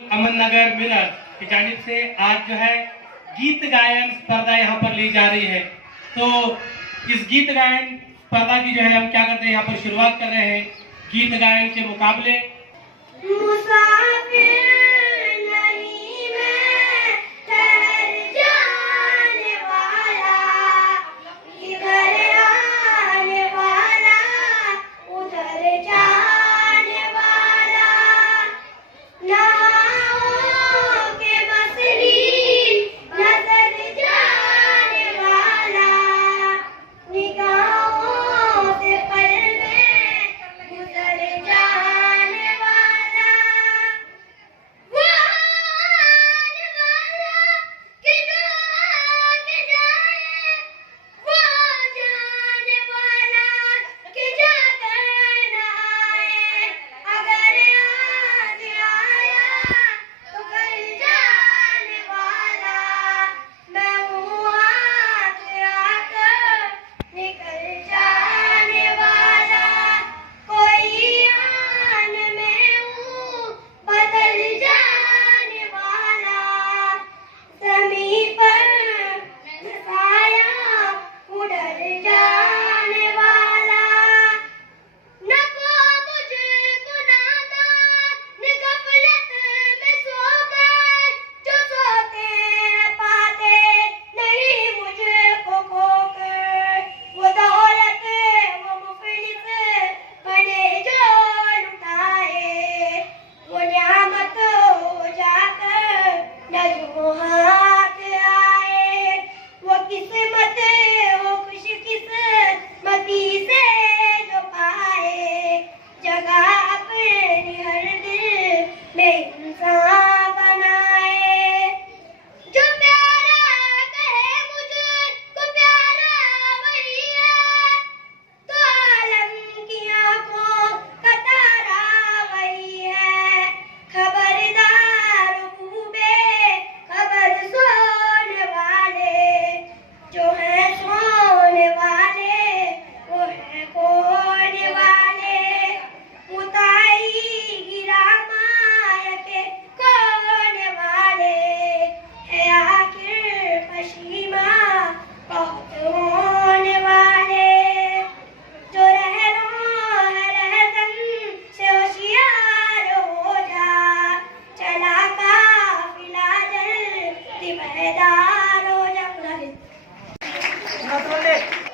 अमन नगर Miller की जानिब से आज जो है गीत गायन स्पर्धा यहाँ पर ली जा रही है। तो इस गीत गायन स्पर्धा की जो है हम क्या करते हैं, यहाँ पर शुरुआत कर रहे हैं गीत गायन के मुकाबले।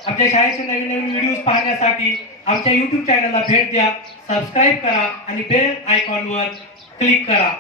आमच्या शाळेचे नवीन नवीन व्हिडिओज पाहण्यासाठी आमच्या YouTube चॅनलला भेट द्या, सबस्क्राइब करा आणि बेल आयकॉनवर क्लिक करा।